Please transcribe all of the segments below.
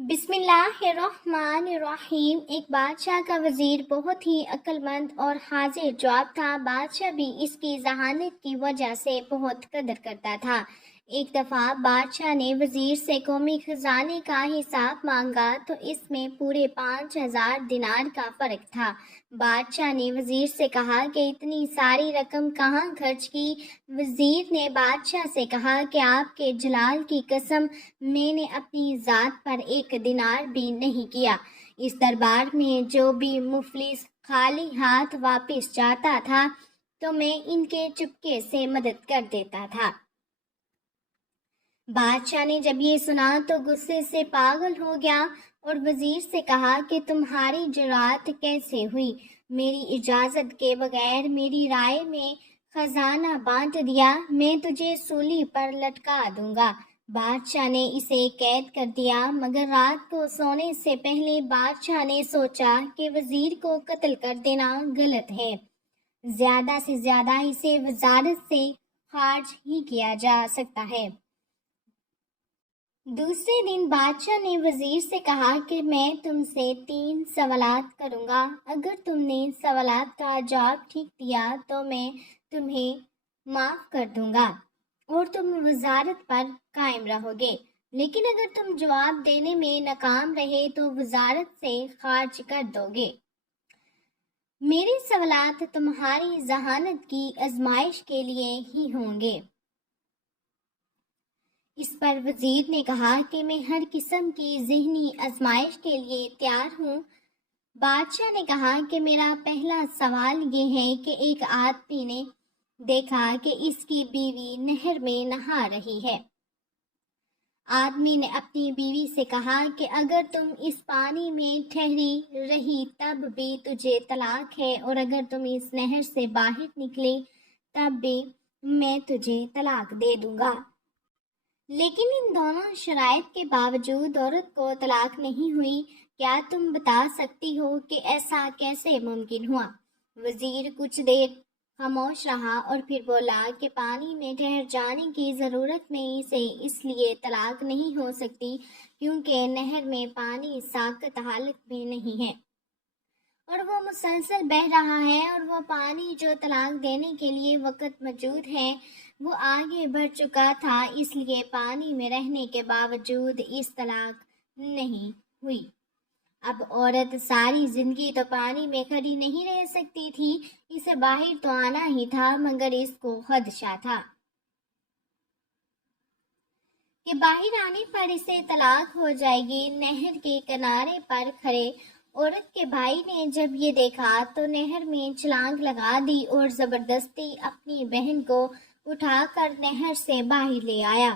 بسم اللہ الرحمن الرحیم۔ ایک بادشاہ کا وزیر بہت ہی عقل مند اور حاضر جواب تھا۔ بادشاہ بھی اس کی ذہانت کی وجہ سے بہت قدر کرتا تھا۔ ایک دفعہ بادشاہ نے وزیر سے قومی خزانے کا حساب مانگا تو اس میں پورے 5000 دینار کا فرق تھا۔ بادشاہ نے وزیر سے کہا کہ اتنی ساری رقم کہاں خرچ کی؟ وزیر نے بادشاہ سے کہا کہ آپ کے جلال کی قسم، میں نے اپنی ذات پر 1 دینار بھی نہیں کیا۔ اس دربار میں جو بھی مفلس خالی ہاتھ واپس جاتا تھا تو میں ان کے چپکے سے مدد کر دیتا تھا۔ بادشاہ نے جب یہ سنا تو غصے سے پاگل ہو گیا اور وزیر سے کہا کہ تمہاری جرأت کیسے ہوئی؟ میری اجازت کے بغیر میری رائے میں خزانہ بانٹ دیا، میں تجھے سولی پر لٹکا دوں گا۔ بادشاہ نے اسے قید کر دیا، مگر رات کو سونے سے پہلے بادشاہ نے سوچا کہ وزیر کو قتل کر دینا غلط ہے، زیادہ سے زیادہ اسے وزارت سے خارج ہی کیا جا سکتا ہے۔ دوسرے دن بادشاہ نے وزیر سے کہا کہ میں تم سے 3 سوالات کروں گا، اگر تم نے سوالات کا جواب ٹھیک دیا تو میں تمہیں معاف کر دوں گا اور تم وزارت پر قائم رہو گے، لیکن اگر تم جواب دینے میں ناکام رہے تو وزارت سے خارج کر دو گے۔ میرے سوالات تمہاری ذہانت کی آزمائش کے لیے ہی ہوں گے۔ اس پر وزیر نے کہا کہ میں ہر قسم کی ذہنی آزمائش کے لیے تیار ہوں۔ بادشاہ نے کہا کہ میرا پہلا سوال یہ ہے کہ ایک آدمی نے دیکھا کہ اس کی بیوی نہر میں نہا رہی ہے۔ آدمی نے اپنی بیوی سے کہا کہ اگر تم اس پانی میں ٹھہری رہی تب بھی تجھے طلاق ہے، اور اگر تم اس نہر سے باہر نکلی تب بھی میں تجھے طلاق دے دوں گا۔ لیکن ان دونوں شرائط کے باوجود عورت کو طلاق نہیں ہوئی۔ کیا تم بتا سکتی ہو کہ ایسا کیسے ممکن ہوا؟ وزیر کچھ دیر خاموش رہا اور پھر بولا کہ پانی میں ٹھہر جانے کی صورت میں اسے اس لیے طلاق نہیں ہو سکتی کیونکہ نہر میں پانی ساکت حالت میں نہیں ہے اور وہ مسلسل بہہ رہا ہے، اور وہ پانی جو طلاق دینے کے لیے وقت موجود ہے وہ آگے بڑھ چکا تھا، اس لیے پانی میں رہنے کے باوجود اس طلاق نہیں ہوئی۔ اب عورت ساری زندگی تو پانی میں کھڑی نہیں رہ سکتی تھی، اسے باہر تو آنا ہی تھا، مگر اس کو خدشہ تھا کہ باہر آنے پر اسے طلاق ہو جائے گی۔ نہر کے کنارے پر کھڑے عورت کے بھائی نے جب یہ دیکھا تو نہر میں چھلانگ لگا دی اور زبردستی اپنی بہن کو اٹھا کر نہر سے باہر لے آیا۔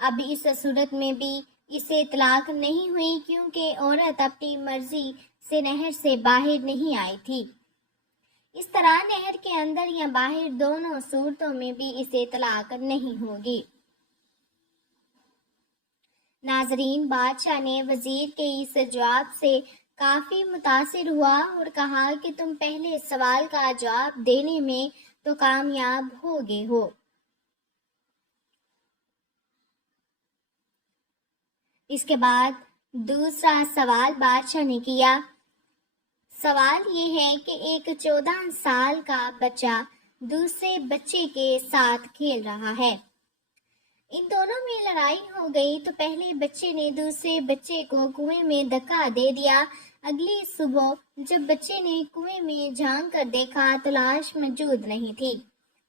اب اس صورت میں بھی اسے طلاق نہیں ہوئی کیونکہ عورت اپنی مرضی سے نہر سے باہر نہیں آئی تھی۔ اس طرح نہر کے اندر یا باہر دونوں صورتوں میں بھی اسے طلاق نہیں ہوگی۔ ناظرین، بادشاہ نے وزیر کے اس جواب سے کافی متاثر ہوا اور کہا کہ تم پہلے سوال کا جواب دینے میں تو کامیاب ہو گئے ہو۔ اس کے بعد دوسرا سوال بادشاہ نے کیا۔ سوال یہ ہے کہ ایک 14 سال کا بچہ دوسرے بچے کے ساتھ کھیل رہا ہے۔ ان دونوں میں لڑائی ہو گئی تو پہلے بچے نے دوسرے بچے کو کنویں میں دھکا دے دیا۔ اگلی صبح جب بچے نے کنویں میں جھانک کر دیکھا تو لاش موجود نہیں تھی۔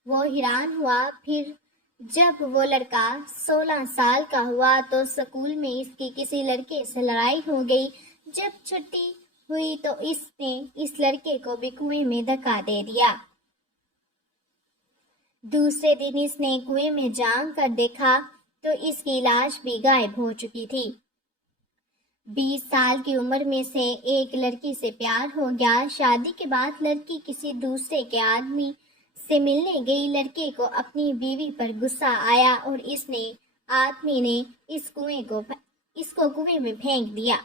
وہ حیران ہوا۔ پھر جب وہ لڑکا 16 سال کا ہوا تو اسکول میں اس کی کسی لڑکے سے لڑائی ہو گئی۔ جب چھٹی ہوئی تو اس نے اس لڑکے کو بھی کنویں میں دھکا دے دیا۔ دوسرے دن اس نے کنویں میں جھانک کر دیکھا تو اس کی لاش بھی غائب ہو چکی تھی۔ 20 سال کی عمر میں سے ایک لڑکی سے پیار ہو گیا۔ شادی کے بعد لڑکی کسی دوسرے کے آدمی سے ملنے گئی۔ لڑکے کو اپنی بیوی پر غصہ آیا اور اس آدمی نے اس کو کنویں میں پھینک دیا۔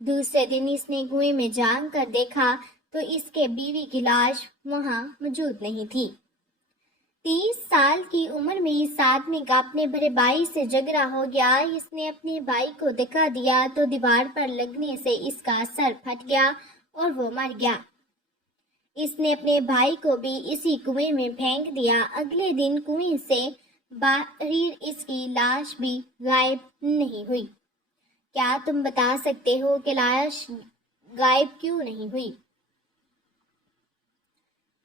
دوسرے دن اس نے کنویں میں جھانک کر دیکھا تو اس کے بیوی کی لاش وہاں موجود نہیں تھی۔ 30 سال کی عمر میں اس آدمی کا اپنے بڑے بھائی سے جھگڑا ہو گیا۔ اس نے اپنے بھائی کو دھکا دیا تو دیوار پر لگنے سے اس کا سر پھٹ گیا اور وہ مر گیا۔ اس نے اپنے بھائی کو بھی اسی کنویں میں پھینک دیا۔ اگلے دن کنویں سے باہر اس کی لاش بھی غائب نہیں ہوئی۔ کیا تم بتا سکتے ہو کہ لاش غائب کیوں نہیں ہوئی؟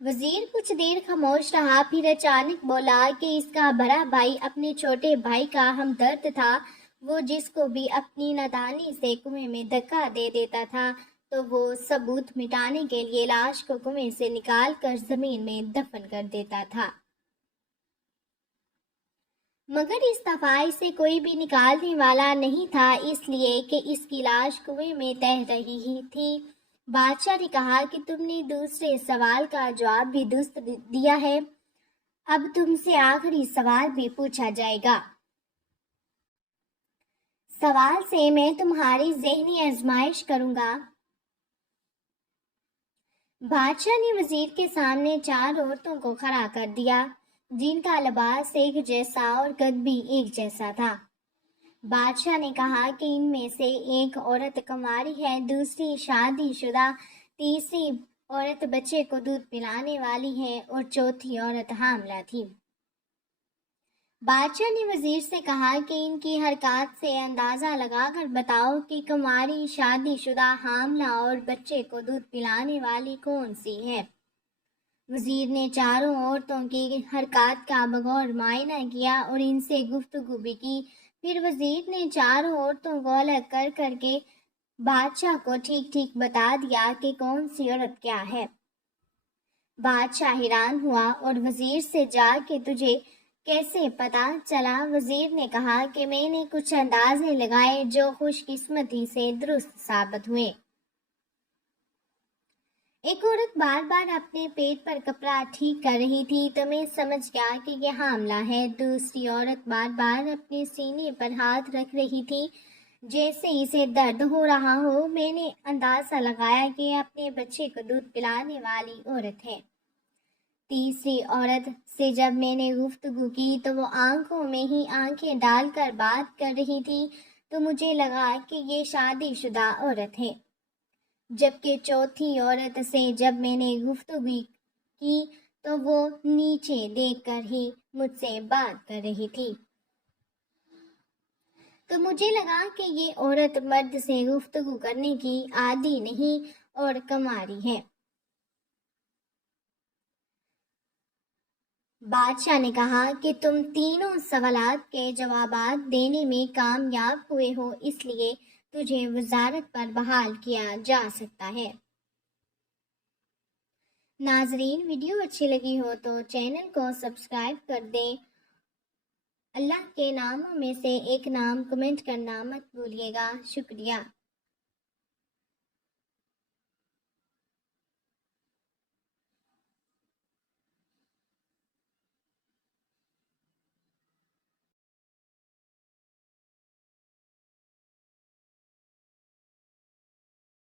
وزیر کچھ دیر خاموش رہا، پھر اچانک بولا کہ اس کا بڑا بھائی اپنے چھوٹے بھائی کا ہمدرد تھا۔ وہ جس کو بھی اپنی نادانی سے کنویں میں دھکا دے دیتا تھا تو وہ ثبوت مٹانے کے لیے لاش کو کنویں سے نکال کر زمین میں دفن کر دیتا تھا۔ مگر اس دفعہ اسے کوئی بھی نکالنے والا نہیں تھا، اس لیے کہ اس کی لاش کنویں میں تیر رہی ہی تھی۔ بادشاہ نے کہا کہ تم نے دوسرے سوال کا جواب بھی درست دیا ہے، اب تم سے آخری سوال بھی پوچھا جائے گا۔ سوال سے میں تمہاری ذہنی آزمائش کروں گا۔ بادشاہ نے وزیر کے سامنے 4 عورتوں کو کھڑا کر دیا جن کا لباس ایک جیسا اور قد بھی ایک جیسا تھا۔ بادشاہ نے کہا کہ ان میں سے ایک عورت کنواری ہے، دوسری شادی شدہ، تیسری عورت بچے کو دودھ پلانے والی ہے اور چوتھی عورت حاملہ تھی۔ بادشاہ نے وزیر سے کہا کہ ان کی حرکات سے اندازہ لگا کر بتاؤ کہ کنواری، شادی شدہ، حاملہ اور بچے کو دودھ پلانے والی کون سی ہے۔ وزیر نے 4 عورتوں کی حرکات کا بغور معائنہ کیا اور ان سے گفتگو بھی کی۔ پھر وزیر نے 4 عورتوں کو الگ کر کر کے بادشاہ کو ٹھیک ٹھیک بتا دیا کہ کون سی عورت کیا ہے۔ بادشاہ حیران ہوا اور وزیر سے جا کہ تجھے کیسے پتا چلا؟ وزیر نے کہا کہ میں نے کچھ اندازے لگائے جو خوش قسمتی سے درست ثابت ہوئے۔ ایک عورت بار بار اپنے پیٹ پر کپڑا ٹھیک کر رہی تھی تو میں سمجھ گیا کہ یہ حاملہ ہے۔ دوسری عورت بار بار اپنے سینے پر ہاتھ رکھ رہی تھی جیسے اسے درد ہو رہا ہو۔ میں نے اندازہ لگایا کہ یہ اپنے بچے کو دودھ پلانے والی عورت ہے۔ تیسری عورت سے جب میں نے گفتگو کی تو وہ آنکھوں میں ہی آنکھیں ڈال کر بات کر رہی تھی تو مجھے لگا کہ یہ شادی شدہ عورت ہے۔ جبکہ چوتھی عورت سے جب میں نے گفتگو کی تو وہ نیچے دیکھ کر ہی مجھ سے بات کر رہی تھی۔ تو مجھے لگا کہ یہ عورت مرد سے گفتگو کرنے کی عادی نہیں اور کنواری ہے۔ بادشاہ نے کہا کہ تم تینوں سوالات کے جوابات دینے میں کامیاب ہوئے ہو، اس لیے تجھے وزارت پر بحال کیا جا سکتا ہے۔ ناظرین، ویڈیو اچھی لگی ہو تو چینل کو سبسکرائب کر دیں۔ اللہ کے ناموں میں سے ایک نام کمنٹ کرنا مت بھولیے گا۔ شکریہ۔